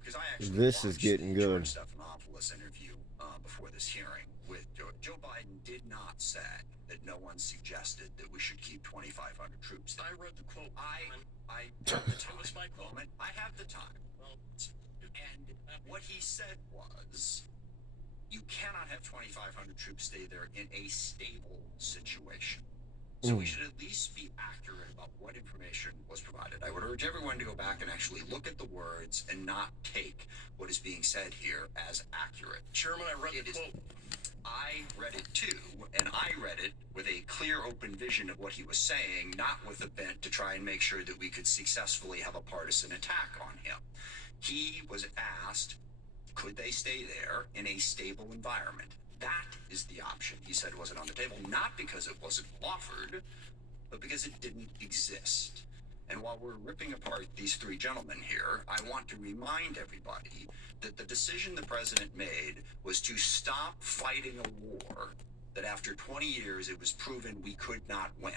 because I actually This is watched getting the good. George Stephanopoulos interview before this hearing with Joe Biden did not say that no one suggested that we should keep 2,500 troops. I read the quote. I have the time. It was my moment. I have the time. Well, and what he said was, you cannot have 2,500 troops stay there in a stable situation. So we should at least be accurate about what information was provided. I would urge everyone to go back and actually look at the words and not take what is being said here as accurate. Chairman, I read the quote. I read it too, and I read it with a clear, open vision of what he was saying, not with a bent to try and make sure that we could successfully have a partisan attack on him. He was asked, could they stay there in a stable environment? That is the option he said wasn't on the table, not because it wasn't offered, but because it didn't exist. And while we're ripping apart these three gentlemen here, I want to remind everybody that the decision the president made was to stop fighting a war that after 20 years it was proven we could not win.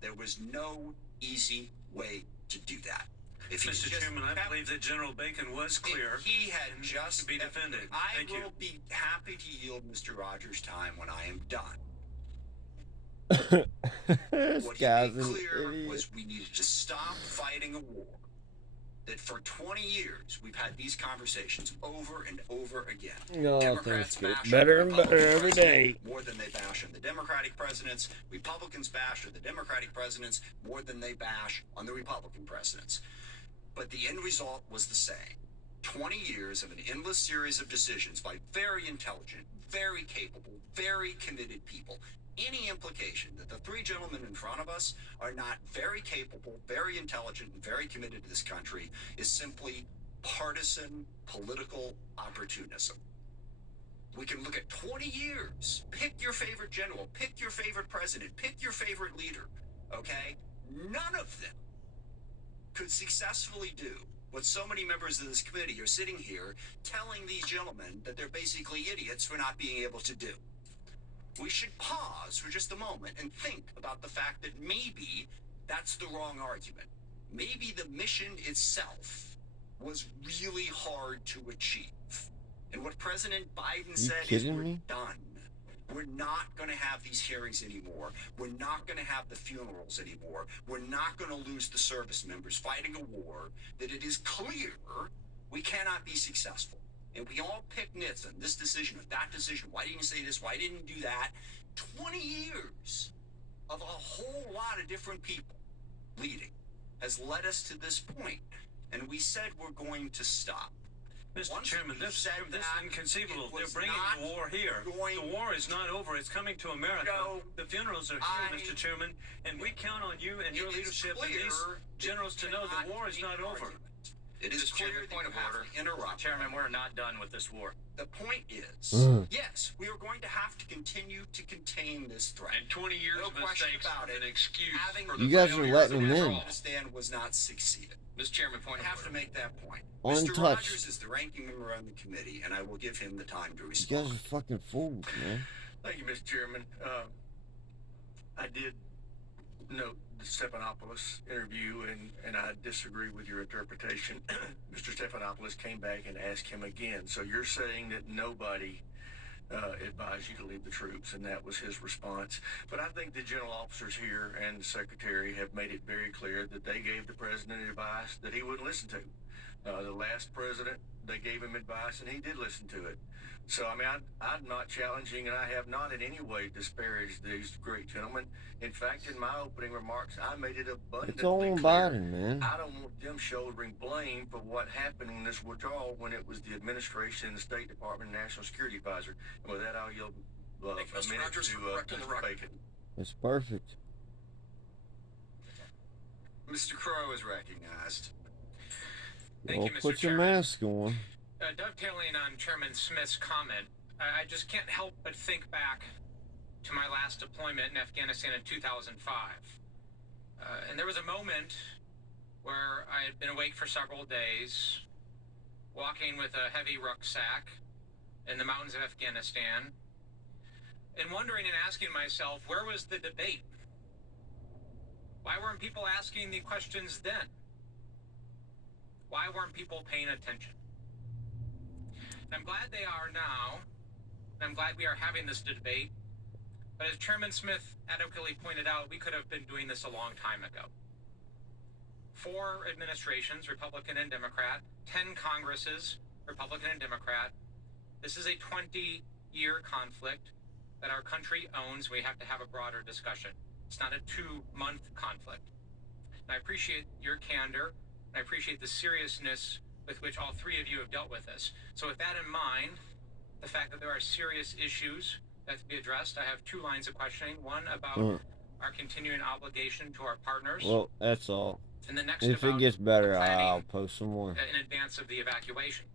There was no easy way to do that. Mr. Chairman, I believe that General Bacon was clear. He had just to be defended. I Thank will you. be happy to yield Mr. Rogers' time when I am done. This What he guy's made an clear idiot. was we needed to stop fighting a war. That for 20 years we've had these conversations over and over again. Oh, Democrats things get bash better on the and better Republican every president day. more than they bash on the Democratic presidents. Republicans bash on the Democratic presidents more than they bash on the Republican presidents. But the end result was the same. 20 years of an endless series of decisions by very intelligent, very capable, very committed people. Any implication that the three gentlemen in front of us are not very capable, very intelligent, and very committed to this country is simply partisan political opportunism. We can look at 20 years. Pick your favorite general, pick your favorite president, pick your favorite leader, okay? None of them could successfully do what so many members of this committee are sitting here telling these gentlemen that they're basically idiots for not being able to do. We should pause for just a moment and think about the fact that maybe that's the wrong argument. Maybe the mission itself was really hard to achieve. And what President Biden said is, kidding we're me? done. We're not going to have these hearings anymore. We're not going to have the funerals anymore. We're not going to lose the service members fighting a war that it is clear we cannot be successful. And we all pick nits on this decision or that decision. Why didn't you say this? Why didn't you do that? 20 years of a whole lot of different people leading has led us to this point. And we said we're going to stop. Mr. Chairman, this is inconceivable. They're bringing the war here. The war is not over. It's coming to America. The funerals are here, Mr. Chairman, and we count on you and your leadership and these generals to know the war is not over. It is clear that point of order. Interrupt. Chairman, we're not done with this war. The point is, yes, we are going to have to continue to contain this threat. And 20 years no of question mistakes about it. An excuse Having for You the guys are letting him in. Stand was not succeeded. Mr. Chairman, point I have to make that point. Untouched. Mr. Rogers is the ranking member on the committee, and I will give him the time to You respond. guys are fucking fools, man. Thank you, Mr. Chairman. I did note the Stephanopoulos interview, and I disagree with your interpretation. Mr. Stephanopoulos came back and asked him again. So you're saying that nobody advised you to leave the troops, and that was his response. But I think the general officers here and the secretary have made it very clear that they gave the president advice that he wouldn't listen to. The last president, they gave him advice, and he did listen to it. So, I mean, I'm not challenging, and I have not in any way disparaged these great gentlemen. In fact, in my opening remarks, I made it abundantly It's all clear. Biden, man. I don't want them shouldering blame for what happened in this withdrawal when it was the administration, the State Department, National Security Advisor. And with that, I'll yield a minute to Mr. Bacon. It's perfect. Mr. Crow is recognized. Thank Well, you, Mr. put your Chairman. mask on. Dovetailing on Chairman Smith's comment, I just can't help but think back to my last deployment in Afghanistan in 2005. And there was a moment where I had been awake for several days, walking with a heavy rucksack in the mountains of Afghanistan, and wondering and asking myself, where was the debate? Why weren't people asking the questions then? Why weren't people paying attention? And I'm glad they are now, and I'm glad we are having this debate. But as Chairman Smith adequately pointed out, we could have been doing this a long time ago. 4 administrations, Republican and Democrat, 10 Congresses, Republican and Democrat. This is a 20-year conflict that our country owns. We have to have a broader discussion. It's not a 2-month conflict. And I appreciate your candor, and I appreciate the seriousness with which all 3 of you have dealt with this. So with that in mind, the fact that there are serious issues that have to be addressed, I have 2 lines of questioning. One about our continuing obligation to our partners. Well, that's all. And the next If about it gets better, the planning I'll post some more. in advance of the evacuation.